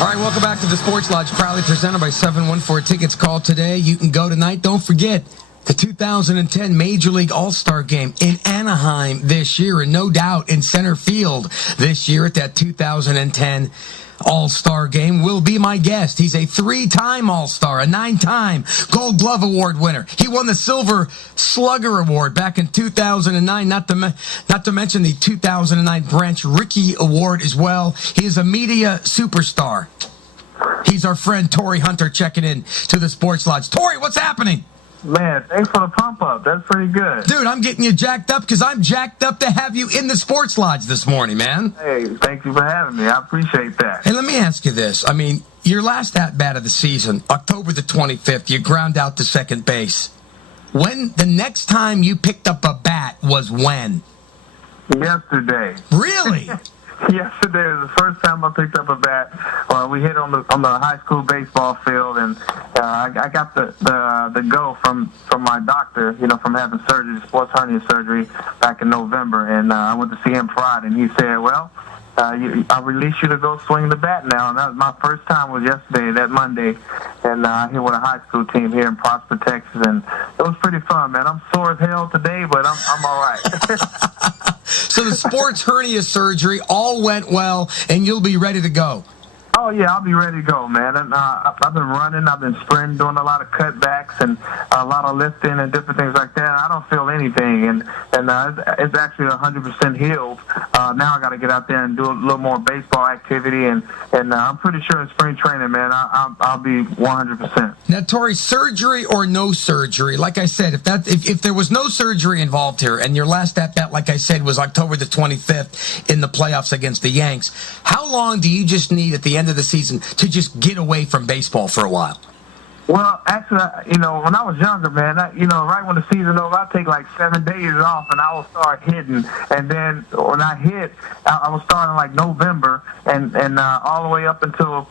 All right, welcome back to the Sports Lodge, proudly presented by 714 Tickets. Call today. You can go tonight. Don't forget the 2010 Major League All-Star Game in Anaheim this year, and no doubt in center field this year at that 2010 All-Star Game will be my guest. He's a 3-time All-Star, a 9-time Gold Glove Award winner. He won the Silver Slugger Award back in 2009, not to mention the 2009 Branch Rickey Award as well. He is a media superstar. He's our friend Torri Hunter checking in to the Sports Lodge. Torri, what's happening? Man, thanks for the pump up. That's pretty good. Dude, I'm getting you jacked up because I'm jacked up to have you in the Sports Lodge this morning, man. Hey, thank you for having me. I appreciate that. Hey, let me ask you this. I mean, your last at-bat of the season, October the 25th, you ground out to second base. When the next time you picked up a bat was when? Yesterday. Really? Yesterday was the first time I picked up a bat. We hit on the high school baseball field, and I got the go from my doctor, from having surgery, sports hernia surgery, back in November, and I went to see him Friday, and he said, well, I release you to go swing the bat now. And that was my first time was yesterday, that Monday, and I hit with a high school team here in Prosper, Texas, and it was pretty fun, man. I'm sore as hell today, but I'm all right. So the sports hernia surgery all went well, and you'll be ready to go. Oh, yeah, I'll be ready to go, man. And, I've been running, I've been sprinting, doing a lot of cutbacks and a lot of lifting and different things like that. I don't feel anything, and it's actually 100% healed. Now I got to get out there and do a little more baseball activity, and I'm pretty sure in spring training, man, I'll be 100%. Now, Torri, surgery or no surgery, like I said, if there was no surgery involved here, and your last at-bat, like I said, was October the 25th in the playoffs against the Yanks, how long do you just need at the end of the season to just get away from baseball for a while? Well, actually, when I was younger, man, right when the season over, I'd take like 7 days off, and I will start hitting. And then when I hit, I was starting like November, and all the way up until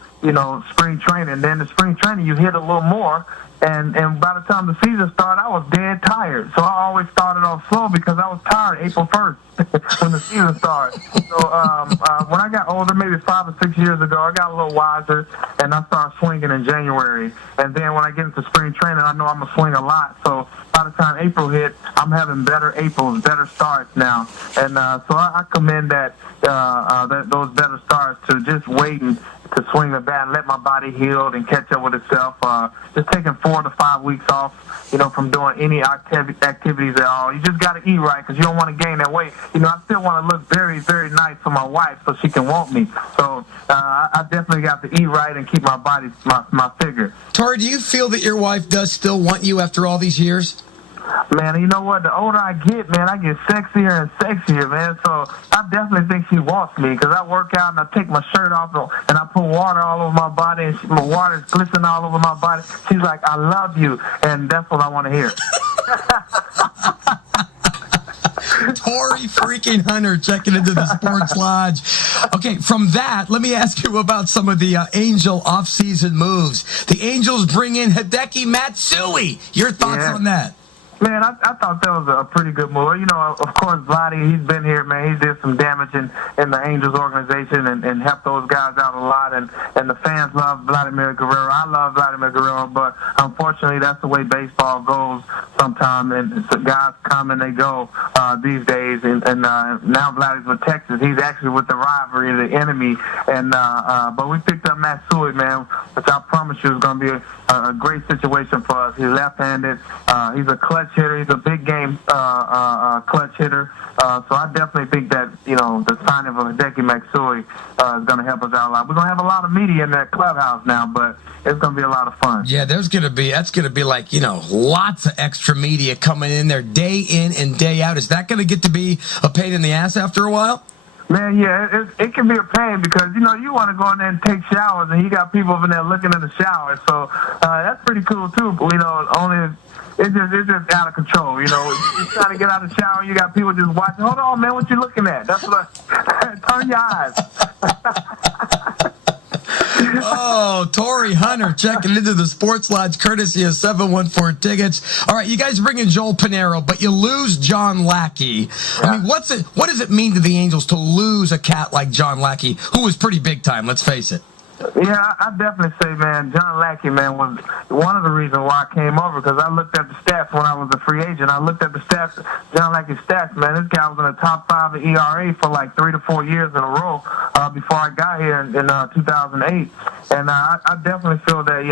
spring training. Then the spring training, you hit a little more. And by the time the season started, I was dead tired. So I always started off slow because I was tired April 1st when the season started. So when I got older, maybe 5 or 6 years ago, I got a little wiser, and I started swinging in January. And then when I get into spring training, I know I'm going to swing a lot. So by the time April hit, I'm having better Aprils, better starts now. And so I commend those better starts to just waiting to swing the bat and let my body heal and catch up with itself. Just taking 4 to 5 weeks off, from doing any activities at all. You just got to eat right because you don't want to gain that weight. I still want to look very, very nice for my wife so she can want me. So I definitely got to eat right and keep my body, my figure. Torri, do you feel that your wife does still want you after all these years? Man, you know what? The older I get, man, I get sexier and sexier, man. So I definitely think she wants me because I work out and I take my shirt off and I put water all over my body and my water is glistening all over my body. She's like, I love you, and that's what I want to hear. Torri freaking Hunter checking into the Sports Lodge. Okay, from that, let me ask you about some of the Angel offseason moves. The Angels bring in Hideki Matsui. Your thoughts on that? Man, I thought that was a pretty good move. Of course, Vladdy, he's been here, man. He did some damage in the Angels organization and helped those guys out a lot. And the fans love Vladimir Guerrero. I love Vladimir Guerrero, but unfortunately, that's the way baseball goes sometimes. And so guys come and they go these days. And now Vladdy's with Texas. He's actually with the rivalry, the enemy. And but we picked up Matsui, man, which I promise you is going to be a great situation for us. He's left-handed. He's a clutch hitter. He's a big game clutch hitter. So I definitely think that, the signing of Hideki Matsui is going to help us out a lot. We're going to have a lot of media in that clubhouse now, but it's going to be a lot of fun. Yeah, that's going to be like, lots of extra media coming in there day in and day out. Is that going to get to be a pain in the ass after a while? Man, yeah, it can be a pain because, you want to go in there and take showers, and you got people over there looking in the shower. So that's pretty cool, too. But, it's just out of control, You're trying to get out of the shower, you got people just watching. Hold on, man, what you looking at? That's what turn your eyes. Oh, Torri Hunter checking into the Sports Lodge courtesy of 714 Tickets. All right, you guys bring in Joel Pinheiro, but you lose John Lackey. Yeah. I mean, what does it mean to the Angels to lose a cat like John Lackey, who was pretty big time, let's face it? Yeah, I definitely say, man, John Lackey, man, was one of the reasons why I came over, because I looked at the stats when I was a free agent. I looked at the stats, John Lackey's stats, man. This guy was in the top 5 in ERA for like 3 to 4 years in a row before I got here in 2008. And I definitely feel that,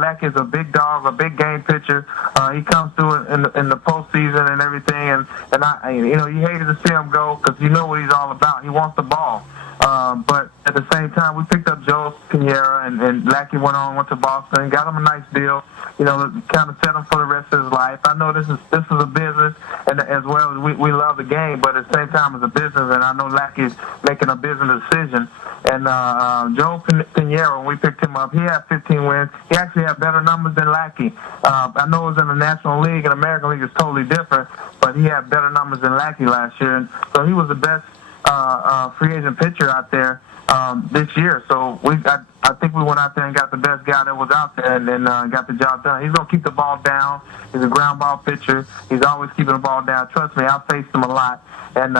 Lackey is a big dog, a big game pitcher. He comes through in the postseason and everything. And you hated to see him go because you know what he's all about. He wants the ball. But at the same time, we picked up Joe Pinheiro, and Lackey went to Boston, got him a nice deal, kind of set him for the rest of his life. I know this is a business, and as well as we love the game, but at the same time, it's a business, and I know Lackey's making a business decision. And Joe Pinheiro, when we picked him up, he had 15 wins. He actually had better numbers than Lackey. I know it was in the National League, and American League is totally different, but he had better numbers than Lackey last year, and so he was the best free agent pitcher out there this year. So I think we went out there and got the best guy that was out there, and then got the job done. He's going to keep the ball down. He's a ground ball pitcher. He's always keeping the ball down. Trust me, I've faced him a lot. And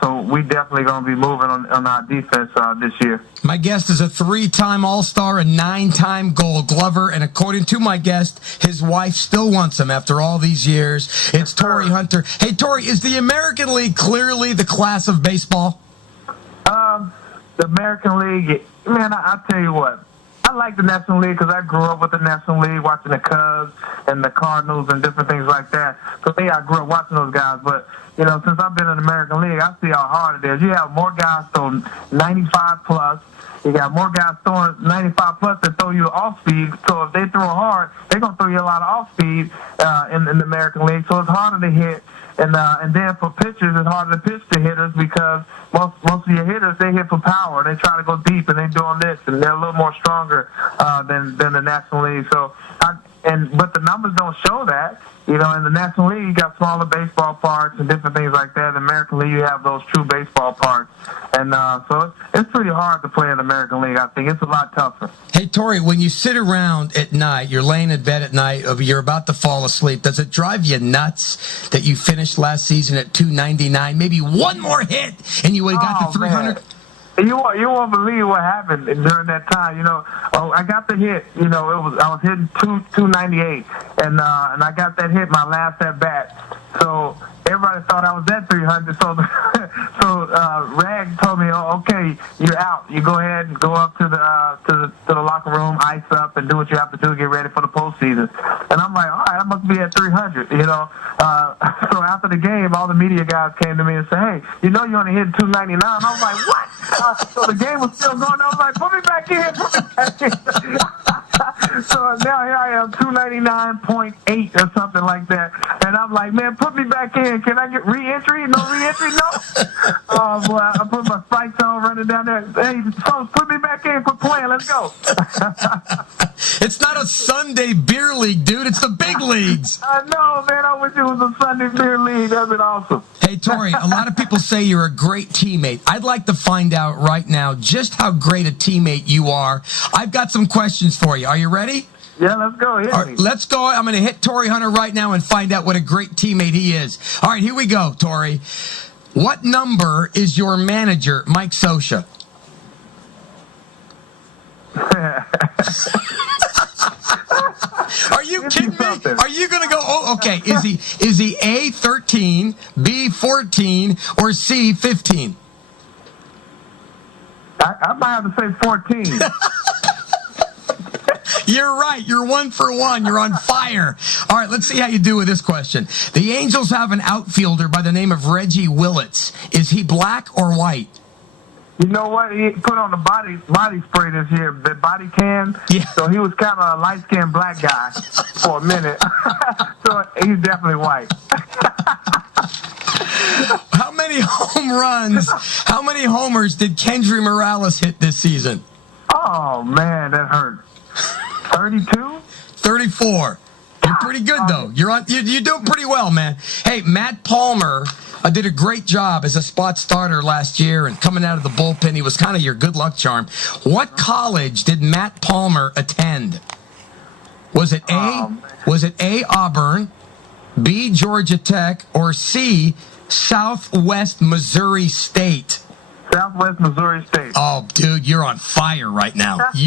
so we definitely going to be moving on our defense this year. My guest is a 3-time All-Star, a 9-time Gold Glover, and according to my guest, his wife still wants him after all these years. It's Torri Hunter. Hey, Torri, is the American League clearly the class of baseball? The American League, man, I tell you what. I like the National League because I grew up with the National League, watching the Cubs and the Cardinals and different things like that. So, yeah, I grew up watching those guys. But, since I've been in the American League, I see how hard it is. You have more guys throwing 95-plus. You got more guys throwing 95-plus that throw you off speed. So if they throw hard, they're going to throw you a lot of off speed in the American League. So it's harder to hit. And then for pitchers, it's harder to pitch to hitters because most of your hitters, they hit for power. They try to go deep, and they're doing this, and they're a little more stronger than the National League. So, but the numbers don't show that. In the National League, you got smaller baseball parks and different things like that. In the American League, you have those true baseball parks. And so it's pretty hard to play in the American League, I think. It's a lot tougher. Hey, Torri, when you sit around at night, you're laying in bed at night, you're about to fall asleep, does it drive you nuts that you finished last season at 299, maybe one more hit, and you would have got to 300? Man. You won't believe what happened during that time. I got the hit. I was hitting 298, and I got that hit my last at bat. So everybody thought I was at 300. So Rag told me, "Oh, okay, you're out. You go ahead and go up to the locker room, ice up, and do what you have to do to get ready for the postseason." And I'm like, "All right, I must be at 300." So after the game, all the media guys came to me and said, "Hey, you only hit 299." I was like, "What?" So the game was still going. I was like, "Put me back in, put me back in." So now here I am, 299.8 or something like that. And I'm like, "Man, put me back in. Can I get re-entry? No re-entry? No." Oh, boy, I put my spikes on running down there. "Hey, folks, put me back in. Quit playing. Let's go." It's not a Sunday beer league, dude. It's the big leagues. I know, man. I wish it was a Sunday beer league. That'd been awesome. Hey, Torri, a lot of people say you're a great teammate. I'd like to find out right now just how great a teammate you are. I've got some questions for you. Are you ready? Yeah, let's go. Hit me. Let's go. I'm going to hit Torri Hunter right now and find out what a great teammate he is. All right, here we go, Torri. What number is your manager, Mike Scioscia? Are you kidding me? Are you going to go, okay, is he A, 13, B, 14, or C, 15? I might have to say 14. You're right. You're 1 for 1. You're on fire. All right, let's see how you do with this question. The Angels have an outfielder by the name of Reggie Willits. Is he black or white? You know what? He put on the body spray this year, the body can. Yeah. So he was kind of a light-skinned black guy for a minute. So he's definitely white. How many home runs, how many homers did Kendry Morales hit this season? Oh, man, that hurt. 32? 34. You're pretty good, though. You're doing pretty well, man. Hey, Matt Palmer did a great job as a spot starter last year, and coming out of the bullpen, he was kind of your good luck charm. What college did Matt Palmer attend? Was it A, Auburn, B, Georgia Tech, or C, Southwest Missouri State? Southwest Missouri State. Oh, dude, you're on fire right now.